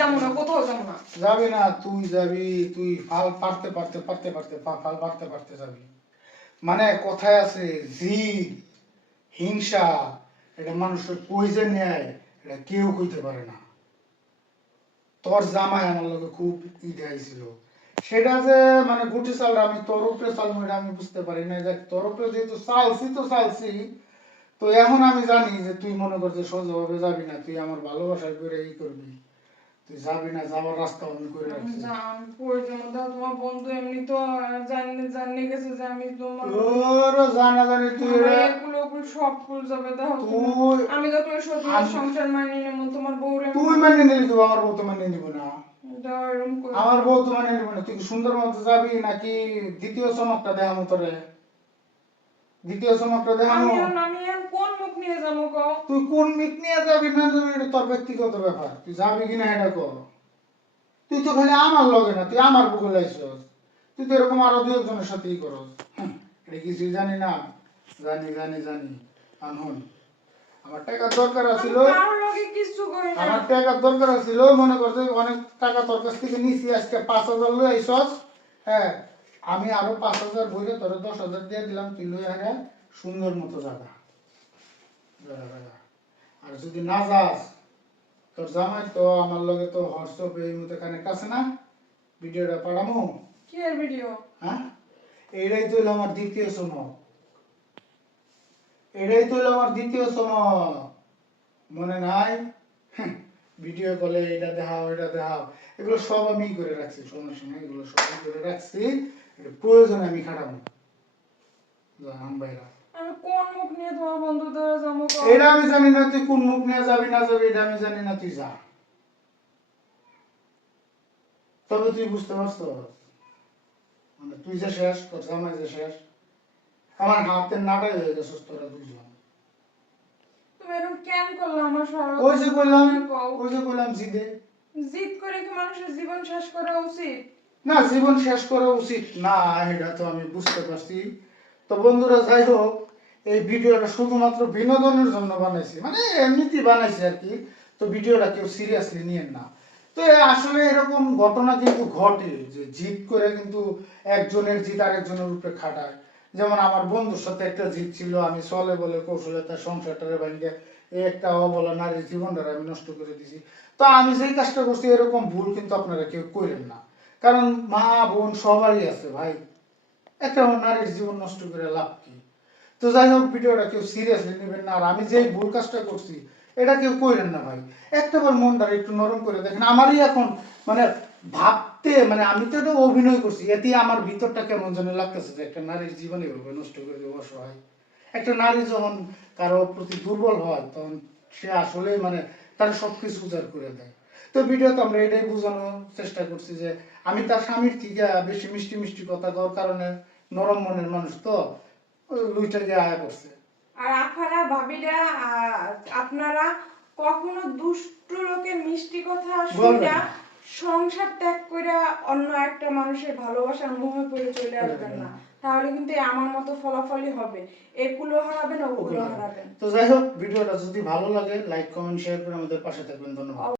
যাবো না, কোথাও যাবো না। যাবি না, তুই যাবি, তুই ফাল পারতে পারতে পারতে পারতে ফাল পারতে পারতে যাবি। মানে কথায় আছে জিদ, হিংসা, এটা মানুষের পয়জন নেয়, এটা কেউ কইতে পারে না। তোর জামাই আমার লগে খুব আইছিল, সেটা যে মানে গুটি চাল আমি তোর উপরে চালবো এটা আমি বুঝতে পারি না। দেখ তোর উপরে যেহেতু চালছি তো চালছি, তো এখন আমি জানি যে তুই মনে করছে সোজাভাবে যাবি না, তুই আমার ভালোবাসা করে ই করবি, তুই যাবি না, যাওয়ার রাস্তা আমি করে রাখছি। তোমার বন্ধু এমনি তো জানি গেছে যে আমি তোমার তোর জানা জানি তুই এগুলো সব ফুল যাবে। দেখো তুই আমি তো তোর সত্যি সংসার মানিয়ে নেবো, তোমার বউরে তুই মানে নিয়ে নিবি, আমার বউ তো মানে নিব না। আমার বউ তো মানে নিব না। তুই সুন্দর মতো যাবি নাকি দ্বিতীয় চমকটা দেখামো তোরে? দ্বিতীয় চমকটা দেখামো? আমি কোন মুখ নিয়ে যাবো কও? তুই কোন মুখ নিয়ে যাবি না যাবি এটা তোর ব্যক্তিগত ব্যাপার, তুই যাবি কিনা এটা কর। তুই তো খালি আমার লগে না, তুই আমার বুকে লাইছস, তুই তো এরকম আরো দু একজনের সাথেই করস। এটা কিছুই জানি না? জানি জানি জানি। আনহন আমার টাকার দরকার আছিল, আমার টাকার দরকার আছিল, মনে করছে অনেক টাকা তোর কাছ থেকে নিছি, আজকে 5,000 লই আইসস। হ্যাঁ, আমি আরো 5,000 বইলে তোর 10,000 দিয়ে দিলাম, তুই লই আয় সুন্দর মতো জায়গা। আর যদি না যাস, তোর জামাই তো আমার লগে তো হোয়াটসঅ্যাপ এই মতো কানেক্ট আছে না, ভিডিওটা পাঠামো। কি এর ভিডিও? হ্যাঁ, এইটাই তো হলো আমার দ্বিতীয় চমক, এটাই তো হলো আমার দ্বিতীয় চমক, মনে নাই? ভিডিও কলে এটা দেখাও এটা দেখাও, এগুলো সব আমি করে রাখছি, সমস্যা নেই, এগুলো সব আমি করে রাখছি, প্রয়োজনে আমি খাটাবো। জানান ভাইরা, আমি কোন মুখ নিয়ে তোমার বন্ধু ধরে যাবো? এটা আমি জানি না, তুই কোন মুখ নিয়ে যাবি না যাবি এটা আমি জানি না, তুই যা। তবে তুই বুঝতে পারছ, মানে তুই যে শেষ, তোর জামাই যে শেষ, আমার হাতের নাটাই হয়ে গেছে তোরা দুইজন। তুমি এরকম কেন করলে আমার সাথে? ওই যে বললাম জিদে। জিদ করে কি মানুষের জীবন শেষ করা উচিত? না, জীবন শেষ করা উচিত না, এটা তো আমি বুঝতে পারছি। তো বন্ধুরা, যাই হোক, এই ভিডিওটা শুধুমাত্র বিনোদনের জন্য বানাইছি, মানে এমনিতেই বানাইছি আর কি। তো ভিডিওটা কেউ সিরিয়াসলি নিয়েন না। তো আসলে এরকম ঘটনা কিন্তু ঘটে যে জিদ করে কিন্তু একজনের জিদ আরেকজনের উপরে খাটায়। যেমন আমার বন্ধুর সাথে একটা জিদ ছিল, আমি চলে বলে কৌশলে তার সংসারটারে ভাঙিয়ে এই একটা অবলা নারীর জীবনটা আমি নষ্ট করে দিছি। তো আমি যেই কাজটা করছি এরকম ভুল কিন্তু আপনারা কেউ করেন না, কারণ মা বোন সবারই আছে ভাই, একটা নারীর জীবন নষ্ট করে লাভ কি? তো যাই হোক, ভিডিওটা কেউ সিরিয়াসলি নেবেন না, আর আমি যে ভুল কাজটা করছি এটা কেউ করেন না ভাই। একটাবার মনটা একটু নরম করে দেখেন। আমারই এখন মানে ভাবতে, মানে আমি তো এটা অভিনয় করছি, এতে আমার ভিতরটা কেমন যেন লাগতেছে যে একটা নারীর জীবন এভাবে নষ্ট করে দেবো। অসহায় একটা নারী যখন কারো প্রতি দুর্বল হয়, তখন সে আসলে মানে তার সবকিছু উজাড় করে দেয়। তো ভিডিওতে আমরা এটাই বোঝানোর চেষ্টা করছি যে আমি তার স্বামীর থেকে বেশি মিষ্টি মিষ্টি কথা কওয়ার কারণে, নরম মনের মানুষ তো লুইটা গিয়ে আয়া করছে। আর আপনারা ভাবিরা, আপনারা কখনো দুষ্ট লোকের মিষ্টি কথা শুনে সংসার ত্যাগ করে অন্য একটা মানুষের ভালোবাসার মোহে পড়ে চলে আসবেন না, তাহলে কিন্তু আমার মতো ফলাফলই হবে, এগুলো হারাবেন ওগুলো হারাবেন। তো যাই হোক, ভিডিওটা যদি ভালো লাগে লাইক কমেন্ট শেয়ার করে আমাদের পাশে থাকবেন। ধন্যবাদ।